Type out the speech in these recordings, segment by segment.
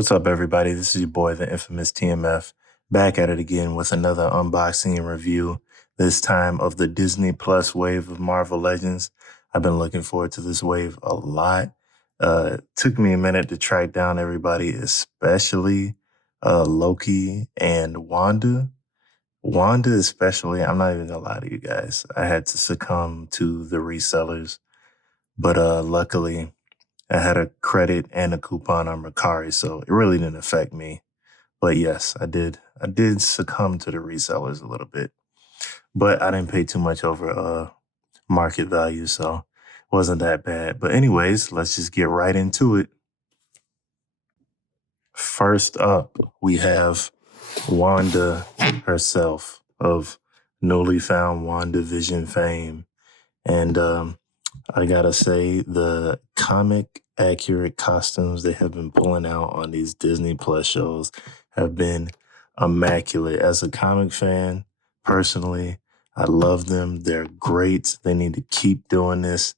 What's up, everybody? This is your boy, the infamous TMF, back at it again with another unboxing and review, this time of the Disney Plus wave of Marvel Legends. I've been looking forward to this wave a lot. Took me a minute to track down everybody, especially Loki and Wanda. Wanda, especially, I'm not even gonna lie to you guys. I had to succumb to the resellers, but luckily, I had a credit and a coupon on Mercari, so it really didn't affect me. But yes, I did. I did succumb to the resellers a little bit, but I didn't pay too much over market value, so it wasn't that bad. But anyways, let's just get right into it. First up, we have Wanda herself of newly found WandaVision fame. And I gotta say, the comic accurate costumes they have been pulling out on these Disney Plus shows have been immaculate. As a comic fan, personally, I love them. They're great. They need to keep doing this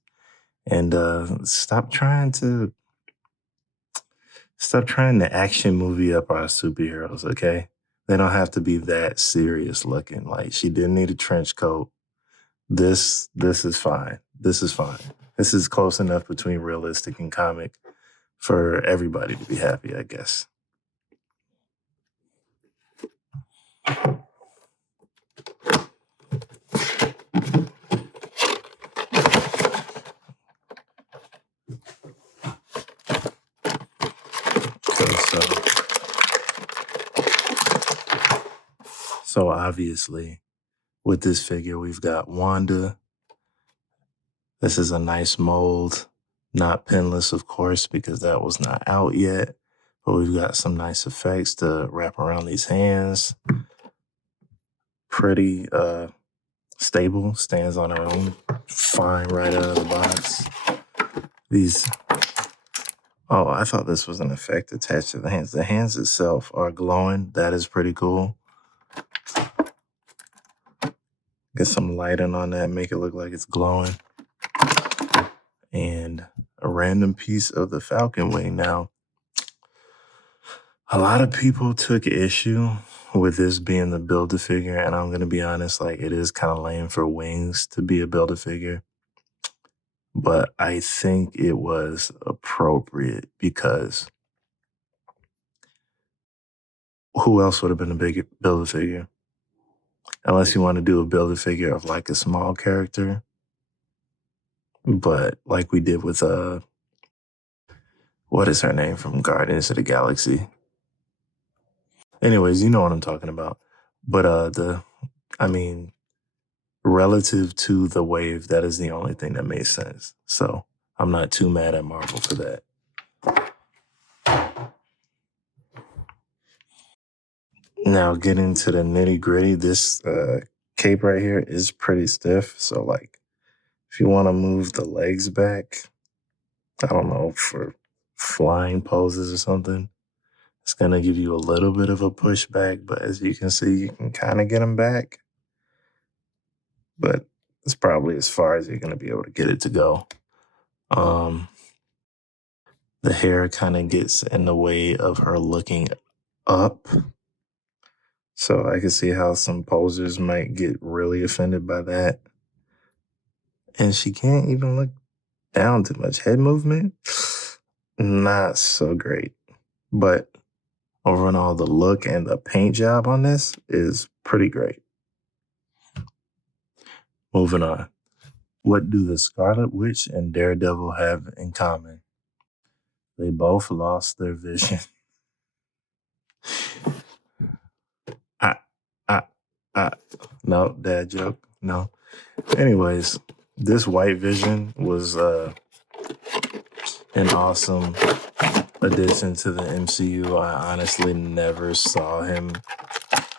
and stop trying to action movie up our superheroes, okay? They don't have to be that serious looking. Like, she didn't need a trench coat. This is fine. This is fine. This is close enough between realistic and comic for everybody to be happy, I guess. Okay, so obviously with this figure, we've got Wanda. This is a nice mold, not pinless, of course, because that was not out yet. But we've got some nice effects to wrap around these hands. Pretty stable, stands on her own, fine right out of the box. Oh, I thought this was an effect attached to the hands. The hands itself are glowing. That is pretty cool. Get some lighting on that, make it look like it's glowing. And a random piece of the Falcon wing. Now, a lot of people took issue with this being the Build-A-Figure, and I'm going to be honest, like, it is kind of lame for wings to be a Build-A-Figure. But I think it was appropriate because who else would have been a big Build-A-Figure? Unless you want to do a Build-A-Figure of like a small character. But like we did with what is her name from Guardians of the Galaxy? Anyways, you know what I'm talking about. But relative to the wave, that is the only thing that made sense. So I'm not too mad at Marvel for that. Now, getting to the nitty gritty, this cape right here is pretty stiff. So, like, if you want to move the legs back, I don't know, for flying poses or something, it's going to give you a little bit of a pushback. But as you can see, you can kind of get them back. But it's probably as far as you're going to be able to get it to go. The hair kind of gets in the way of her looking up. So I can see how some posers might get really offended by that. And she can't even look down too much. Head movement, not so great. But overall, the look and the paint job on this is pretty great. Moving on. What do the Scarlet Witch and Daredevil have in common? They both lost their vision. No, dad joke. No. Anyways, this White Vision was an awesome addition to the MCU. I honestly never saw him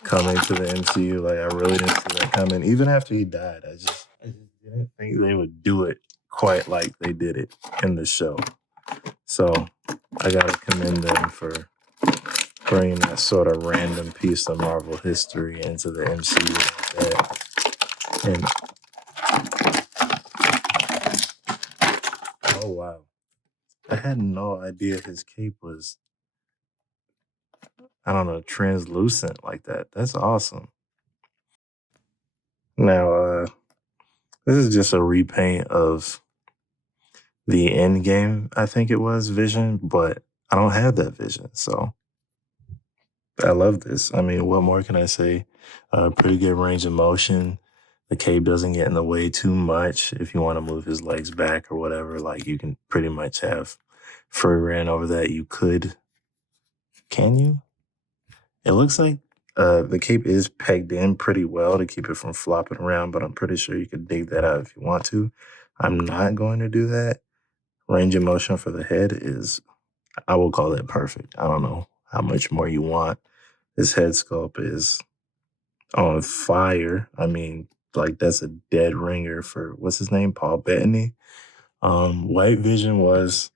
coming to the MCU. Like, I really didn't see that coming. Even after he died, I just didn't think they would do it quite like they did it in the show. So I gotta commend them for bringing that sort of random piece of Marvel history into the MCU like that. And oh wow, I had no idea his cape was I don't know, translucent like that. That's awesome. Now, this is just a repaint of the end game, I think it was, Vision, but I don't have that Vision, so I love this. I mean, what more can I say? Pretty good range of motion. The cape doesn't get in the way too much. If you want to move his legs back or whatever, like you can pretty much have free reign over that. You could. Can you? It looks like the cape is pegged in pretty well to keep it from flopping around, but I'm pretty sure you could dig that out if you want to. I'm not going to do that. Range of motion for the head is, I will call it perfect. I don't know how much more you want. His head sculpt is on fire. I mean, like that's a dead ringer for what's his name, Paul Bettany. White Vision was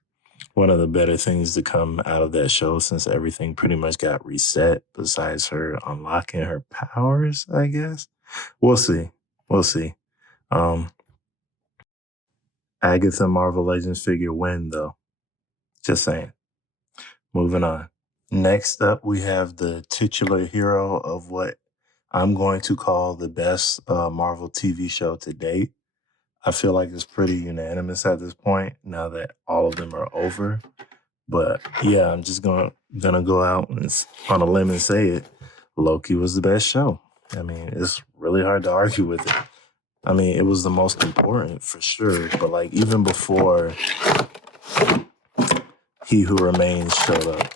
one of the better things to come out of that show since everything pretty much got reset. Besides her unlocking her powers, I guess we'll see. We'll see. Um, Agatha Marvel Legends figure win though. Just saying. Moving on. Next up, we have the titular hero of what I'm going to call the best Marvel TV show to date. I feel like it's pretty unanimous at this point now that all of them are over. But yeah, I'm just gonna go out and on a limb and say it. Loki was the best show. I mean, it's really hard to argue with it. I mean, it was the most important for sure. But like even before He Who Remains showed up,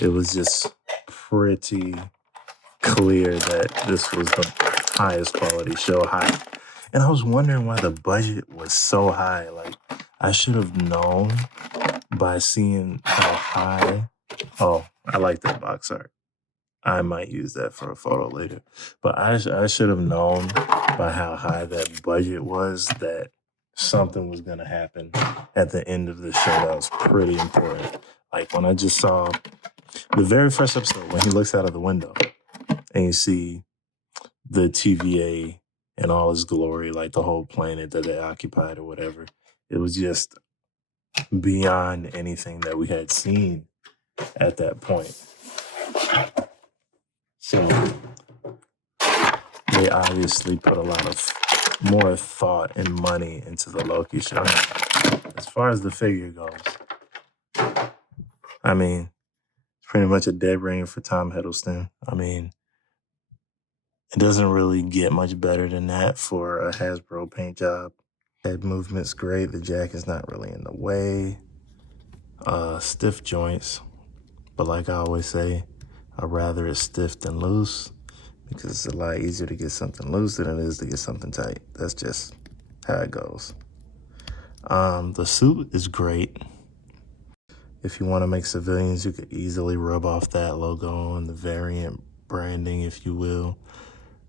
it was just pretty clear that this was the highest quality show. High. And I was wondering why the budget was so high. Like, I should have known by seeing how high. Oh, I like that box art. I might use that for a photo later. But I should have known by how high that budget was that something was going to happen at the end of the show that was pretty important. Like, when I just saw the very first episode, when he looks out of the window and you see the TVA in all his glory, like the whole planet that they occupied or whatever. It was just beyond anything that we had seen at that point. So they obviously put a lot of more thought and money into the Loki show. As far as the figure goes, I mean, it's pretty much a dead ringer for Tom Hiddleston. I mean, it doesn't really get much better than that for a Hasbro paint job. Head movement's great. The jacket's not really in the way. Stiff joints. But like I always say, I'd rather it stiff than loose because it's a lot easier to get something loose than it is to get something tight. That's just how it goes. The suit is great. If you want to make civilians, you could easily rub off that logo and the variant branding, if you will.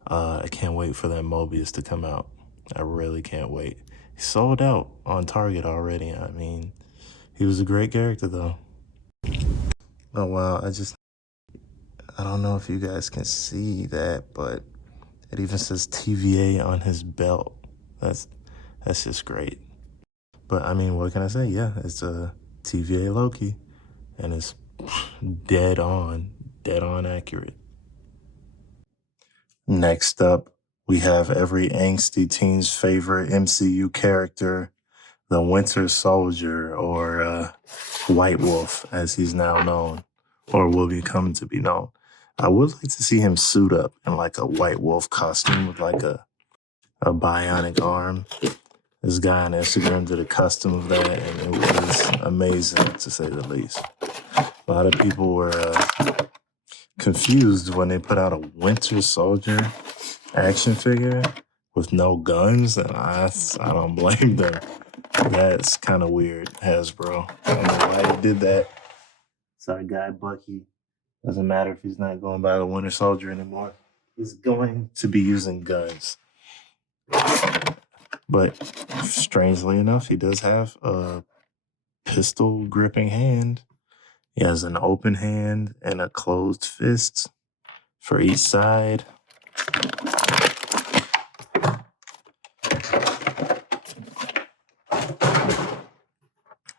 I can't wait for that Mobius to come out. I really can't wait. He sold out on Target already. I mean, he was a great character, though. Oh, wow. I don't know if you guys can see that, but it even says TVA on his belt. That's just great. But, I mean, what can I say? Yeah, it's a TVA Loki, and it's dead on accurate. Next up, we have every angsty teen's favorite MCU character, the Winter Soldier, or White Wolf, as he's now known, or will become to be known. I would like to see him suit up in like a White Wolf costume with like a bionic arm. This guy on Instagram did a custom of that, and it was amazing, to say the least. A lot of people were confused when they put out a Winter Soldier action figure with no guns, and I don't blame them. That's kind of weird, Hasbro. I don't know why they did that. Sorry, guy Bucky. Doesn't matter if he's not going by the Winter Soldier anymore. He's going to be using guns. But strangely enough, he does have a pistol gripping hand. He has an open hand and a closed fist for each side.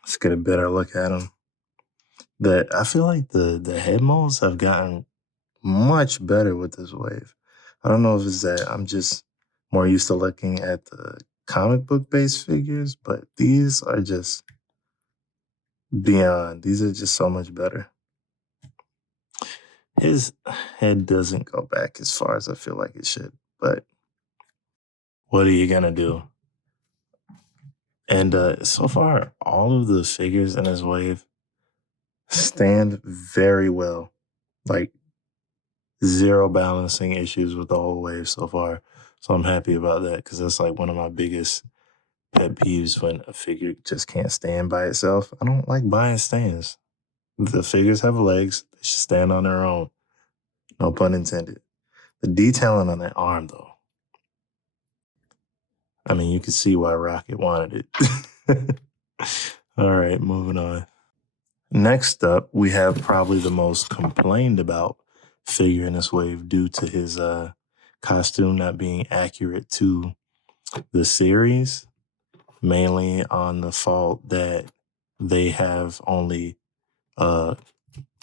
Let's get a better look at him. that I feel like the head molds have gotten much better with this wave. I don't know if it's that I'm just more used to looking at the comic book based figures, but these are just beyond. These are just so much better. His head doesn't go back as far as I feel like it should, but what are you gonna do? And so far, all of the figures in his wave stand very well. Like zero balancing issues with the whole wave so far. So I'm happy about that because that's like one of my biggest pet peeves when a figure just can't stand by itself. I don't like buying stands. The figures have legs, they should stand on their own. No pun intended. The detailing on that arm, though, I mean, you can see why Rocket wanted it. All right, moving on. Next up, we have probably the most complained about figure in this wave due to his costume not being accurate to the series, mainly on the fault that they have only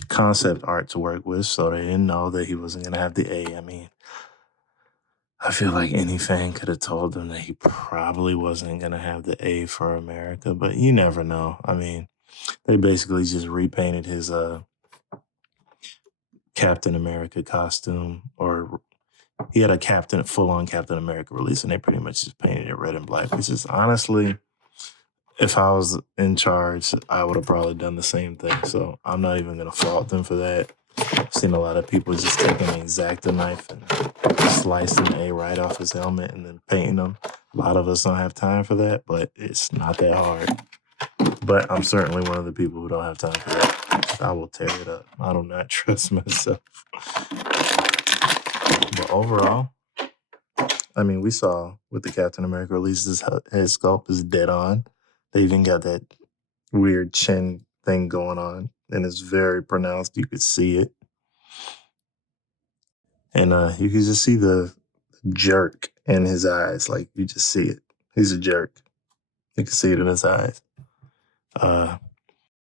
concept art to work with, so they didn't know that he wasn't going to have the A. I mean, I feel like any fan could have told them that he probably wasn't going to have the A for America, but you never know. I mean, they basically just repainted his Captain America costume, or he had a full-on Captain America release, and they pretty much just painted it red and black, which is honestly, if I was in charge, I would have probably done the same thing. So I'm not even going to fault them for that. I've seen a lot of people just taking an X-Acto knife and slicing the A right off his helmet and then painting them. A lot of us don't have time for that, but it's not that hard. But I'm certainly one of the people who don't have time for that. I will tear it up. I do not trust myself. But overall, I mean, we saw with the Captain America release, his head sculpt is dead on. They even got that weird chin thing going on, and it's very pronounced. You could see it. And you could just see the jerk in his eyes. Like, you just see it. He's a jerk. You can see it in his eyes.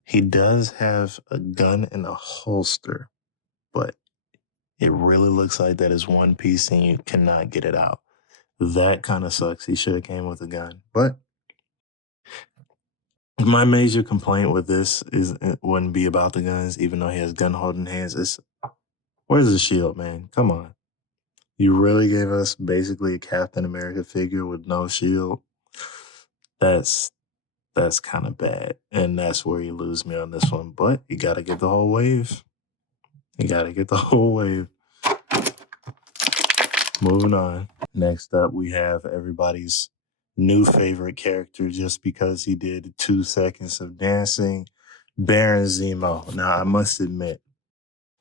He does have a gun in a holster, but it really looks like that is one piece and you cannot get it out. That kind of sucks. He should have came with a gun. But my major complaint with this is it wouldn't be about the guns, even though he has gun holding hands. It's where's the shield, man? Come on. You really gave us basically a Captain America figure with no shield. That's kind of bad. And that's where you lose me on this one. But you gotta get the whole wave. You gotta get the whole wave. Moving on. Next up, we have everybody's new favorite character just because he did 2 seconds of dancing, Baron Zemo. Now, I must admit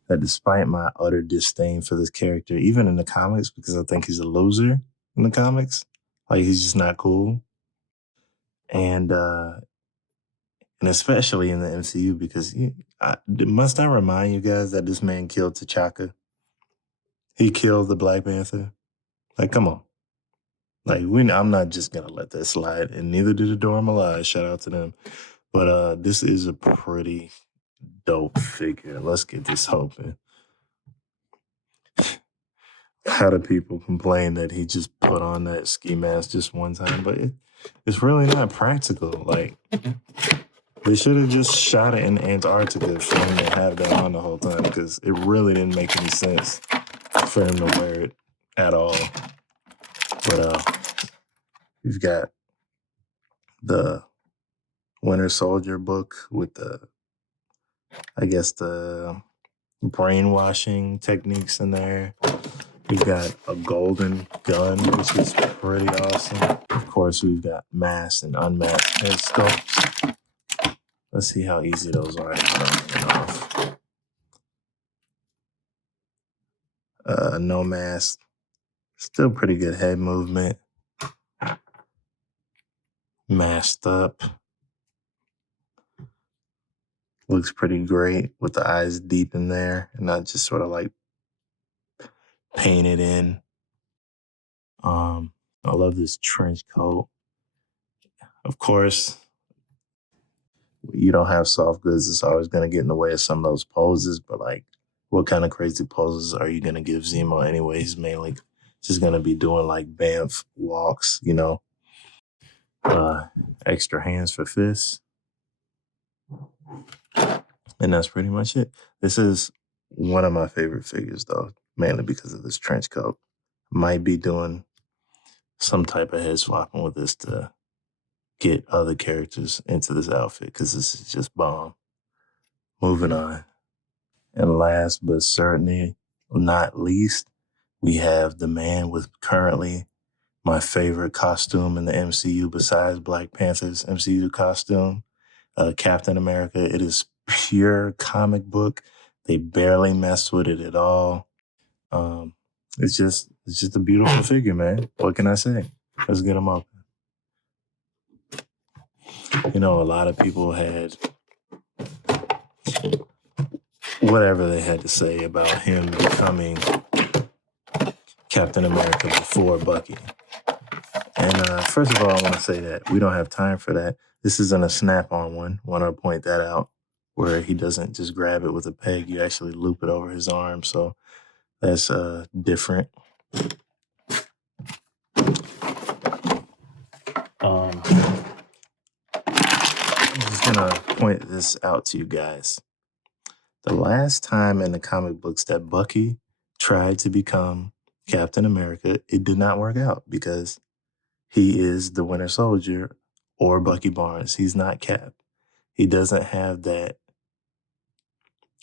that despite my utter disdain for this character, even in the comics, because I think he's a loser in the comics, like he's just not cool. And especially in the MCU, because must I remind you guys that this man killed T'Chaka? He killed the Black Panther. Like, come on. Like, I'm not just gonna let that slide, and neither did Adora Milaje. Shout out to them. But this is a pretty dope figure. Let's get this open. How do people complain that he just put on that ski mask just one time? But it's really not practical. Like, they should have just shot it in Antarctica for him to have that on the whole time, because it really didn't make any sense for him to wear it at all. But we've got the Winter Soldier book with the brainwashing techniques in there. We've got a golden gun, which is pretty awesome. Of course, we've got masked and unmasked head sculpts. Let's see how easy those are off. No mask. Still pretty good head movement. Masked up. Looks pretty great with the eyes deep in there and not just sort of like painted in. I love this trench coat. Of course, you don't have soft goods, it's always going to get in the way of some of those poses. But like, what kind of crazy poses are you going to give Zemo anyway? He's mainly just going to be doing like BAF walks, extra hands for fists. And that's pretty much it. This is one of my favorite figures, though, mainly because of this trench coat. Might be doing some type of head swapping with this to get other characters into this outfit because this is just bomb. Moving on. And last but certainly not least, we have the man with currently my favorite costume in the MCU besides Black Panther's MCU costume, Captain America. It is pure comic book. They barely mess with it at all. It's just a beautiful figure, man. What can I say? Let's get him open. A lot of people had whatever they had to say about him becoming Captain America before Bucky. And first of all, I want to say that we don't have time for that. This isn't a snap-on one. Want to point that out, where he doesn't just grab it with a peg. You actually loop it over his arm. So that's different. I'm just going to point this out to you guys. The last time in the comic books that Bucky tried to become Captain America, it did not work out because he is the Winter Soldier or Bucky Barnes. He's not Cap. He doesn't have that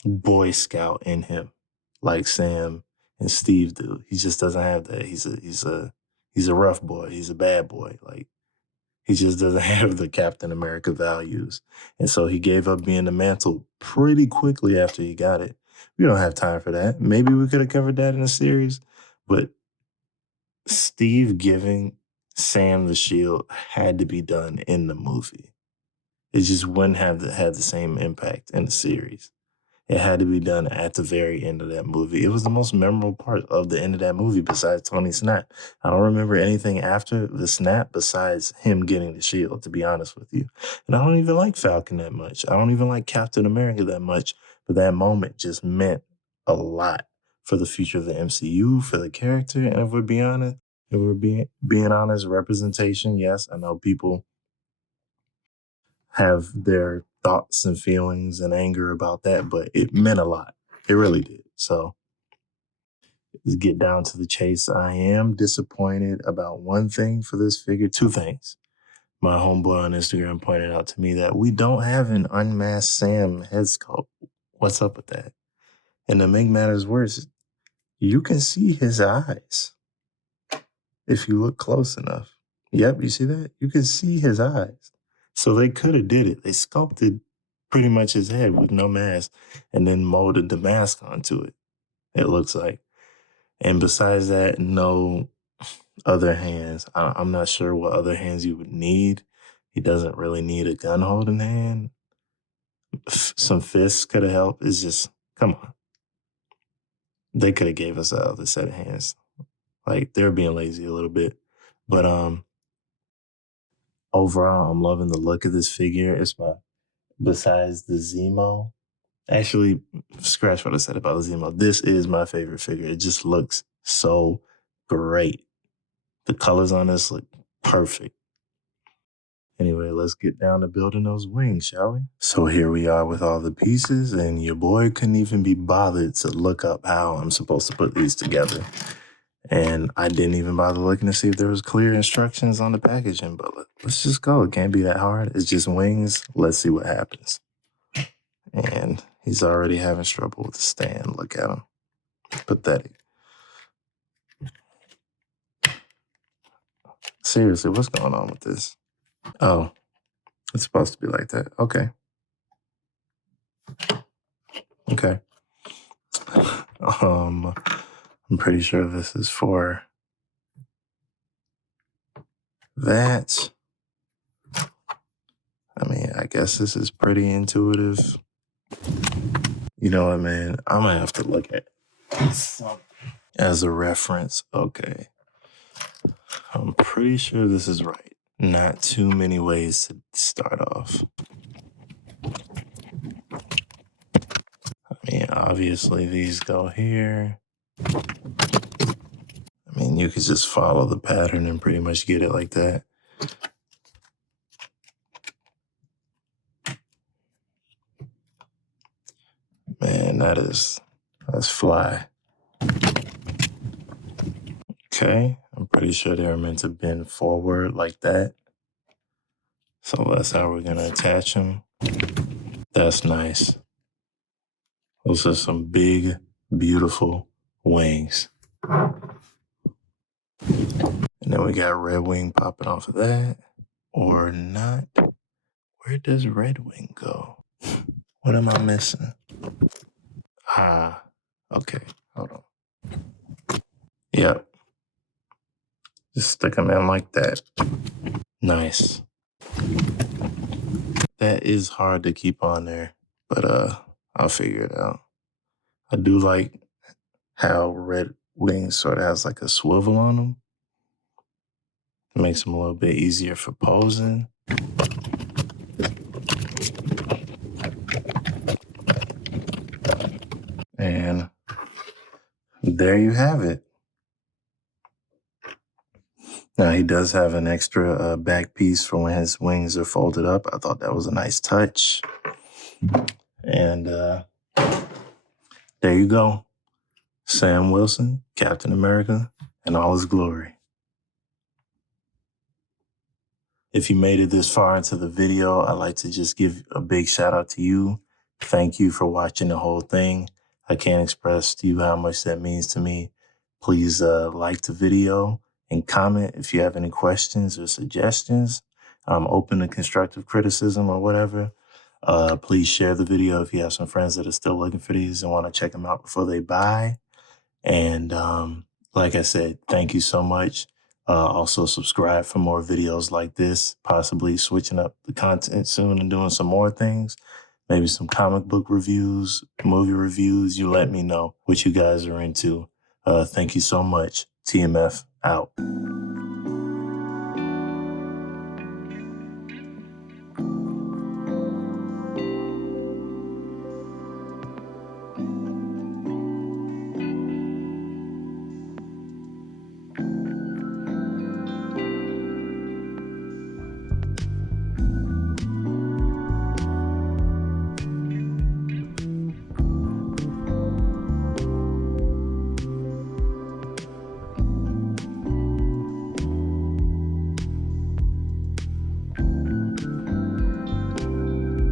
Boy Scout in him like Sam and Steve do. He just doesn't have that. He's a rough boy. He's a bad boy. Like, he just doesn't have the Captain America values. And so he gave up being the mantle pretty quickly after he got it. We don't have time for that. Maybe we could have covered that in a series, but Steve giving Sam the shield had to be done in the movie. It just wouldn't have had the same impact in the series. It had to be done at the very end of that movie. It was the most memorable part of the end of that movie besides Tony's snap. I don't remember anything after the snap besides him getting the shield, to be honest with you. And I don't even like Falcon that much. I don't even like Captain America that much. But that moment just meant a lot for the future of the MCU, for the character. And if we're being honest, being honest, representation, yes, I know people have their thoughts and feelings and anger about that, but it meant a lot. It really did. So let's get down to the chase. I am disappointed about one thing for this figure, two things. My homeboy on Instagram pointed out to me that we don't have an unmasked Sam head sculpt. What's up with that? And to make matters worse, you can see his eyes if you look close enough. Yep, you see that? You can see his eyes. So they could have did it. They sculpted pretty much his head with no mask and then molded the mask onto it, it looks like. And besides that, no other hands. I'm not sure what other hands you would need. He doesn't really need a gun holding hand. Some fists could have helped. It's just, come on. They could have gave us a other set of hands. Like, they're being lazy a little bit. But overall, I'm loving the look of this figure. Besides the Zemo, actually, scratch what I said about the Zemo. This is my favorite figure. It just looks so great. The colors on this look perfect. Anyway, let's get down to building those wings, shall we? So here we are with all the pieces, and your boy couldn't even be bothered to look up how I'm supposed to put these together. And I didn't even bother looking to see if there was clear instructions on the packaging, but let's just go. It can't be that hard. It's just wings. Let's see what happens. And he's already having trouble with the stand. Look at him. Pathetic. Seriously, what's going on with this? Oh, it's supposed to be like that. Okay. Okay. I'm pretty sure this is for that. I mean, I guess this is pretty intuitive. You know what, man? I'm gonna have to look at as a reference. Okay. I'm pretty sure this is right. Not too many ways to start off. I mean, obviously these go here. I mean, you could just follow the pattern and pretty much get it like that. Man, that's fly. Okay, I'm pretty sure they were meant to bend forward like that. So that's how we're gonna attach them. That's nice. Those are some big, beautiful wings. And then we got Red Wing popping off of that. Or not. Where does Red Wing go? What am I missing? Ah, okay. Hold on. Yep. Just stick them in like that. Nice. That is hard to keep on there, but I'll figure it out. I do like how Red Wing sort of has like a swivel on them. It makes them a little bit easier for posing. And there you have it. Now he does have an extra back piece for when his wings are folded up. I thought that was a nice touch. And there you go. Sam Wilson, Captain America, in all his glory. If you made it this far into the video, I'd like to just give a big shout out to you. Thank you for watching the whole thing. I can't express to you how much that means to me. Please like the video and comment if you have any questions or suggestions. I'm open to constructive criticism or whatever. Please share the video if you have some friends that are still looking for these and want to check them out before they buy. And like I said, thank you so much. Also subscribe for more videos like this, possibly switching up the content soon and doing some more things, maybe some comic book reviews, movie reviews. You let me know what you guys are into. Thank you so much. TMF out.